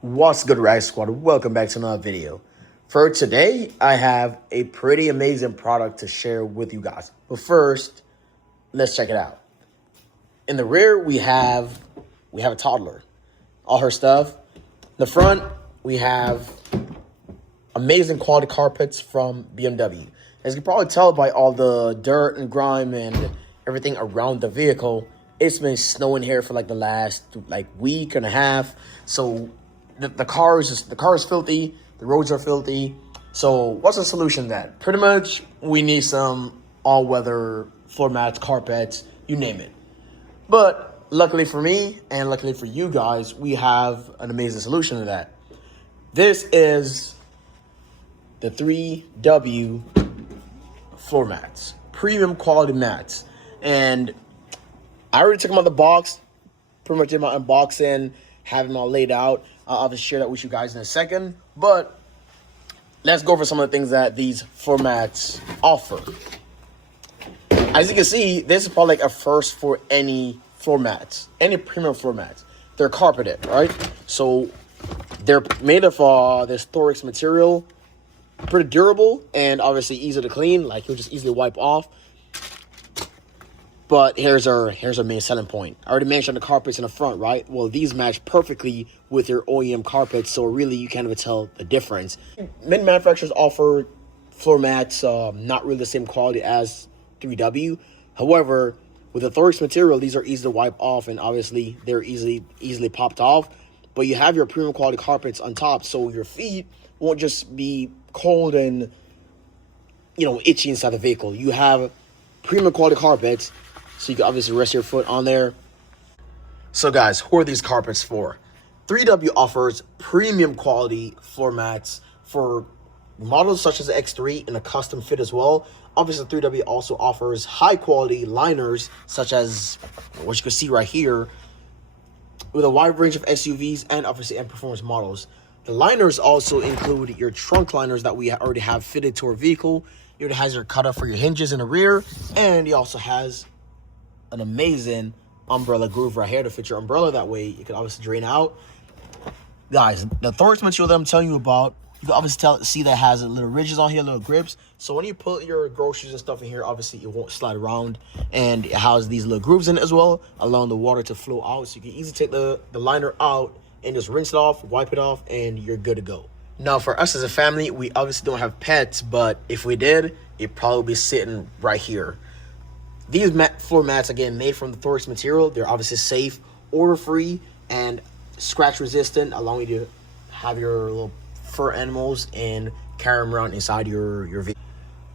What's good, Rag Squad? Welcome back to another video. For today, I have a pretty amazing product to share with you guys. But first, let's check it out. In the rear, we have a toddler. All her stuff. In the front, we have amazing quality carpets from BMW. As you can probably tell by all the dirt and grime and everything around the vehicle, it's been snowing here for the last week and a half. So the car is filthy. The roads are filthy. So what's the solution to that? Pretty much, we need some all-weather floor mats, carpets, you name it. But luckily for me and luckily for you guys, we have an amazing solution to that. This is the 3W floor mats, premium quality mats. And I already took them out of the box, pretty much did my unboxing, have them all laid out. I'll obviously share that with you guys in a second, but let's go over some of the things that these floor mats offer. As you can see, this is probably a first for any floor mats, any premium floor mats. They're carpeted, right? So they're made of this Thorax material, pretty durable and obviously easy to clean. You'll just easily wipe off. But here's our main selling point. I already mentioned the carpets in the front, right? Well, these match perfectly with your OEM carpets, so really you can't even tell the difference. Many manufacturers offer floor mats not really the same quality as 3W. However, with the Thorax material, these are easy to wipe off, and obviously they're easily popped off. But you have your premium quality carpets on top, so your feet won't just be cold and itchy inside the vehicle. You have premium quality carpets, so you can obviously rest your foot on there. So guys, who are these carpets for? 3W offers premium quality floor mats for models such as the X3 in a custom fit as well. Obviously, 3W also offers high quality liners such as what you can see right here with a wide range of SUVs and obviously and performance models. The liners also include your trunk liners that we already have fitted to our vehicle. It already has your cutout for your hinges in the rear, and it also has an amazing umbrella groove right here to fit your umbrella. That way you can obviously drain out. Guys, the Thorax material that I'm telling you about, you can obviously see that has little ridges on here, little grips. So when you put your groceries and stuff in here, obviously it won't slide around, and it has these little grooves in it as well, allowing the water to flow out. So you can easily take the liner out and just rinse it off, wipe it off, and you're good to go. Now, for us as a family, we obviously don't have pets, but if we did, it'd probably be sitting right here. These floor mats, again, made from the Thorax material. They're obviously safe, odor-free, and scratch-resistant, allowing you to have your little fur animals and carry them around inside your vehicle.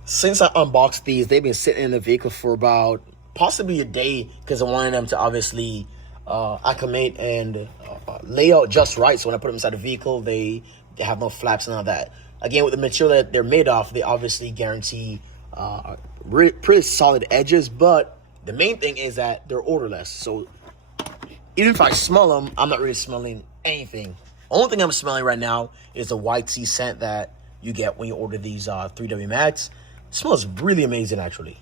Since I unboxed these, they've been sitting in the vehicle for about possibly a day because I wanted them to obviously acclimate and lay out just right. So when I put them inside the vehicle, they have no flaps and all that. Again, with the material that they're made of, they obviously guarantee pretty solid edges, but the main thing is that they're odorless. So even if I smell them, I'm not really smelling anything. Only thing I'm smelling right now is the white tea scent that you get when you order these 3W mats. It smells really amazing, actually.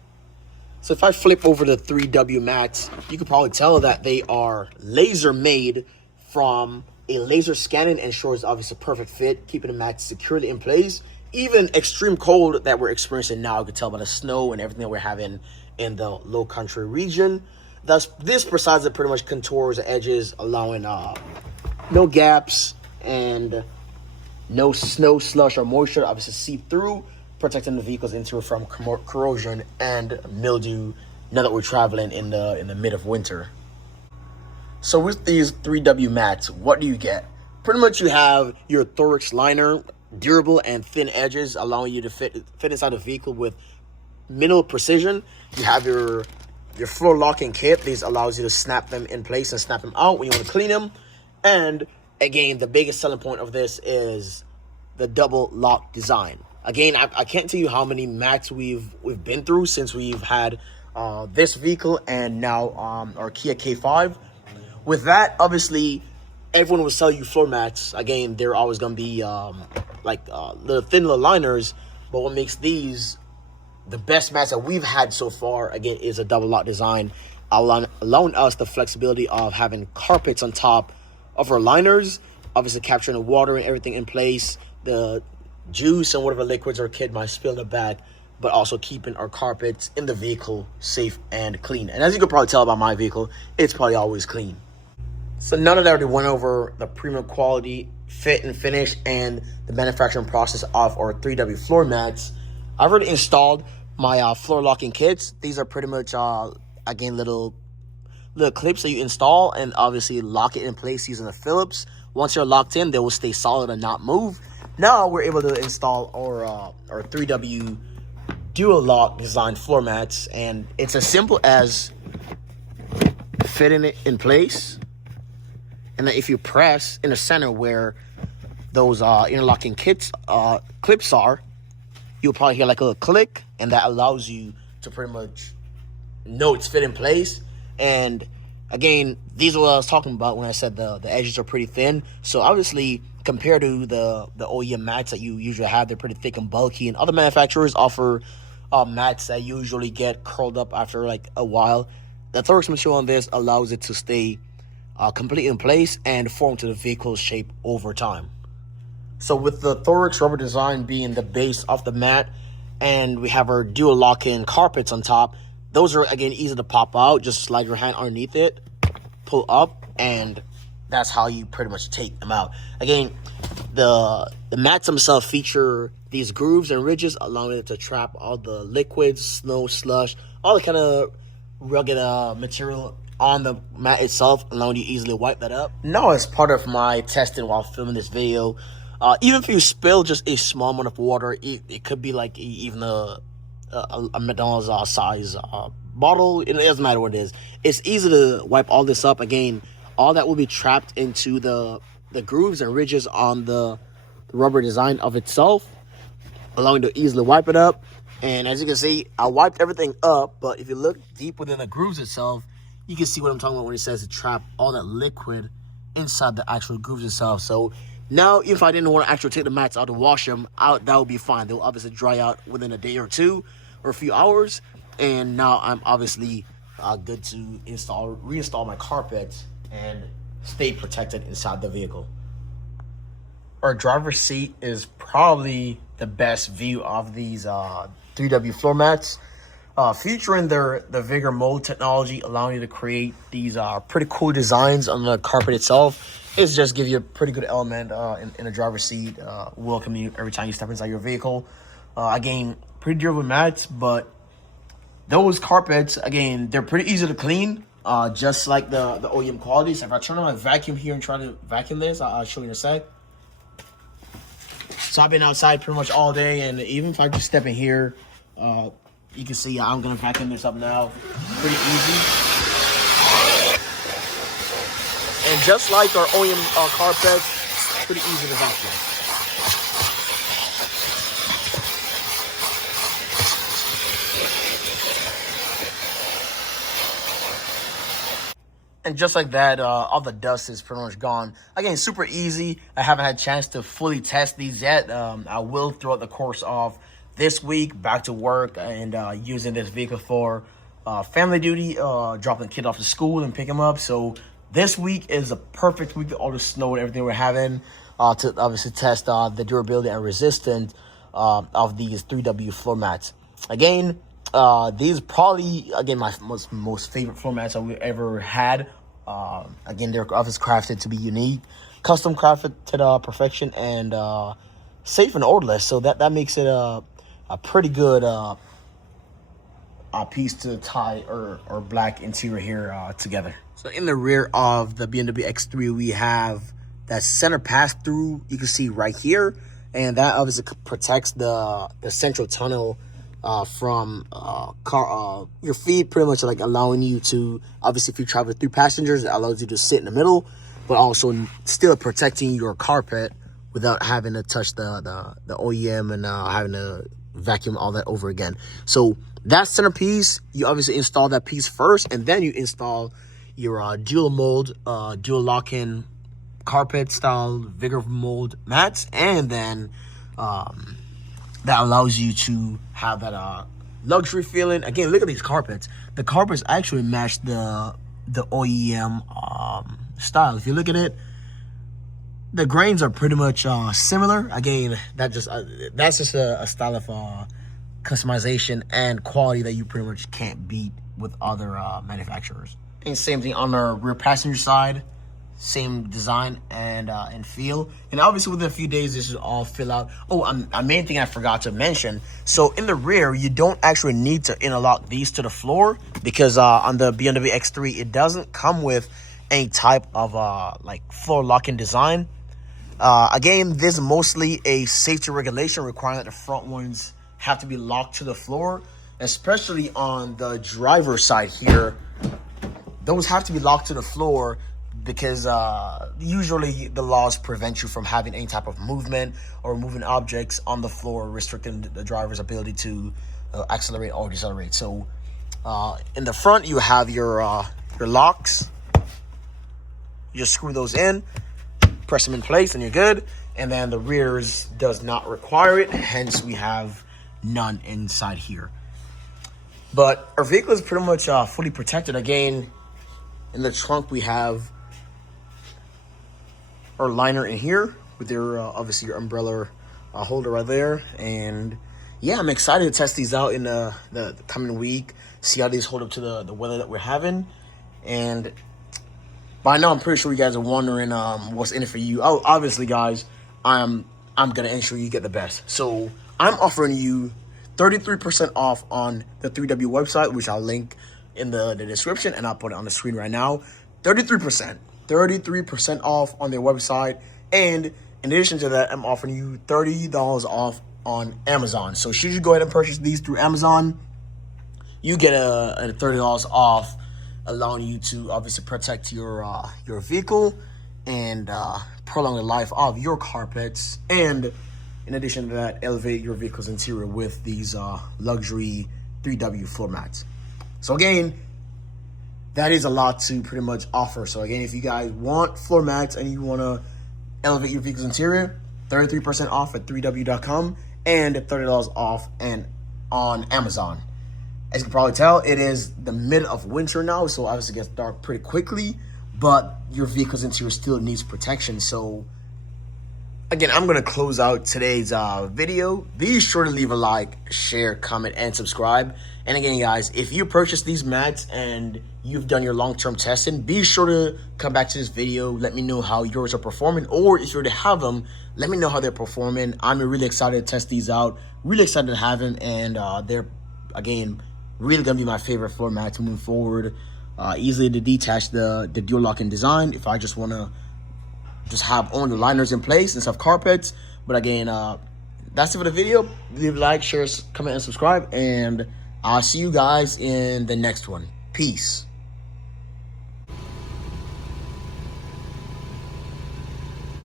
So if I flip over the 3W mats, you can probably tell that they are laser made from a laser scanning, ensures obviously a perfect fit, keeping the mats securely in place. Even extreme cold that we're experiencing now, you can tell by the snow and everything that we're having in the low country region. Thus, this besides it pretty much contours the edges, allowing no gaps and no snow, slush, or moisture obviously seep through, protecting the vehicle's interior from corrosion and mildew now that we're traveling in the mid of winter. So with these 3W mats, what do you get? Pretty much you have your Thorax liner, durable and thin edges, allowing you to fit inside the vehicle with minimal precision. You have your floor locking kit. This allows you to snap them in place and snap them out when you want to clean them. And again, the biggest selling point of this is the double lock design. Again, I can't tell you how many mats we've been through since we've had this vehicle and now our Kia K5. With that, obviously, everyone will sell you floor mats. Again, they're always going to be little thin little liners. But what makes these the best mats that we've had so far, again, is a double lock design, allowing us the flexibility of having carpets on top of our liners obviously capturing the water and everything in place, the juice and whatever liquids our kid might spill in the back, but also keeping our carpets in the vehicle safe and clean. And as you can probably tell about my vehicle, it's probably always clean. So none of that already went over the premium quality, fit and finish, and the manufacturing process of our 3W floor mats. I've already installed my floor locking kits. These are pretty much, again, little clips that you install and obviously lock it in place using the Phillips. Once you're locked in, they will stay solid and not move. Now we're able to install our 3W dual lock design floor mats, and it's as simple as fitting it in place. And then if you press in the center where those interlocking clips are, you'll probably hear like a little click, and that allows you to pretty much know it's fit in place. And again, these are what I was talking about when I said the edges are pretty thin. So obviously, compared to the OEM mats that you usually have, they're pretty thick and bulky. And other manufacturers offer mats that usually get curled up after like a while. The Thorax material on this allows it to stay completely in place and form to the vehicle's shape over time. So with the Thorax rubber design being the base of the mat, and we have our dual lock-in carpets on top, those are, again, easy to pop out. Just slide your hand underneath it, pull up, and that's how you pretty much take them out. Again, the mats themselves feature these grooves and ridges, allowing it to trap all the liquids, snow, slush, all the kind of rugged material on the mat itself, allowing you to easily wipe that up. Now, as part of my testing while filming this video, even if you spill just a small amount of water, it could be like even a McDonald's size bottle. It doesn't matter what it is. It's easy to wipe all this up. Again, all that will be trapped into the grooves and ridges on the rubber design of itself, allowing you to easily wipe it up. And as you can see, I wiped everything up, but if you look deep within the grooves itself, you can see what I'm talking about when it says to trap all that liquid inside the actual grooves itself. So now, if I didn't want to actually take the mats out to wash them out, that would be fine. They'll obviously dry out within a day or two or a few hours. And now I'm obviously good to reinstall my carpet and stay protected inside the vehicle. Our driver's seat is probably the best view of these 3W floor mats. Featuring the VigorMold technology, allowing you to create these pretty cool designs on the carpet itself. It's just give you a pretty good element in a driver's seat, welcome you every time you step inside your vehicle. Again, pretty durable mats, but those carpets, again, they're pretty easy to clean, just like the OEM quality. So if I turn on my vacuum here and try to vacuum this, I'll show you in a sec. So I've been outside pretty much all day, and even if I just step in here, you can see I'm gonna vacuum this up now. Pretty easy. And just like our OEM carpets, it's pretty easy to vacuum. And just like that, all the dust is pretty much gone. Again, super easy. I haven't had a chance to fully test these yet. I will throughout the course of this week, back to work, and using this vehicle for family duty, dropping the kid off to school and pick him up. So this week is a perfect week with all the snow and everything we're having to obviously test the durability and resistance of these 3W floor mats. Again, these probably, again, my most favorite floor mats that we've ever had. Again, they're obviously crafted to be unique, custom crafted to perfection, and safe and odorless. So that makes it a pretty good piece to tie or black interior here together. So in the rear of the BMW X3, we have that center pass-through you can see right here, and that obviously protects the central tunnel from your feet, pretty much like allowing you to, obviously if you travel with 3 passengers, it allows you to sit in the middle, but also still protecting your carpet without having to touch the OEM and having to vacuum all that over again. So that centerpiece, you obviously install that piece first, and then you install your dual mold, dual lock-in carpet style VigorMold mats, and then that allows you to have that luxury feeling. Again, look at these carpets. The carpets actually match the OEM style. If you look at it, The grains are pretty much similar. Again, that's just a style of customization and quality that you pretty much can't beat with other manufacturers. And same thing on the rear passenger side, same design and feel. And obviously within a few days, this is all fill out. Oh, a main thing I forgot to mention. So in the rear, you don't actually need to interlock these to the floor because on the BMW X3, it doesn't come with any type of like floor locking design. Again, this is mostly a safety regulation requiring that the front ones have to be locked to the floor, especially on the driver's side here. Those have to be locked to the floor because usually the laws prevent you from having any type of movement or moving objects on the floor, restricting the driver's ability to accelerate or decelerate. So in the front, you have your locks. You just screw those in, press them in place, and you're good. And then the rears does not require it, hence we have none inside here. But our vehicle is pretty much fully protected. Again, in the trunk we have our liner in here with your obviously your umbrella holder right there. And yeah, I'm excited to test these out in the coming week, see how these hold up to the weather that we're having. And by now, I'm pretty sure you guys are wondering what's in it for you. Oh, obviously, guys, I'm gonna ensure you get the best. So I'm offering you 33% off on the 3W website, which I'll link in the description, and I'll put it on the screen right now. 33% off on their website, and in addition to that, I'm offering you $30 off on Amazon. So should you go ahead and purchase these through Amazon, you get a $30 off, allowing you to obviously protect your vehicle and prolong the life of your carpets, and in addition to that, elevate your vehicle's interior with these luxury 3W floor mats. So again, that is a lot to pretty much offer. So again, if you guys want floor mats and you want to elevate your vehicle's interior, 33% off at 3W.com and $30 off and on Amazon. As you can probably tell, it is the mid of winter now, so obviously it gets dark pretty quickly, but your vehicle's interior still needs protection. So again, I'm going to close out today's video. Be sure to leave a like, share, comment, and subscribe. And again, guys, if you purchase these mats and you've done your long-term testing, be sure to come back to this video. Let me know how yours are performing, or if you're to have them, let me know how they're performing. I'm really excited to test these out, really excited to have them, and they're, again, really gonna be my favorite floor mats moving forward. Easily to detach the dual locking design if I just wanna just have only the liners in place instead of carpets. But again, that's it for the video. Leave a like, share, comment, and subscribe, and I'll see you guys in the next one. Peace.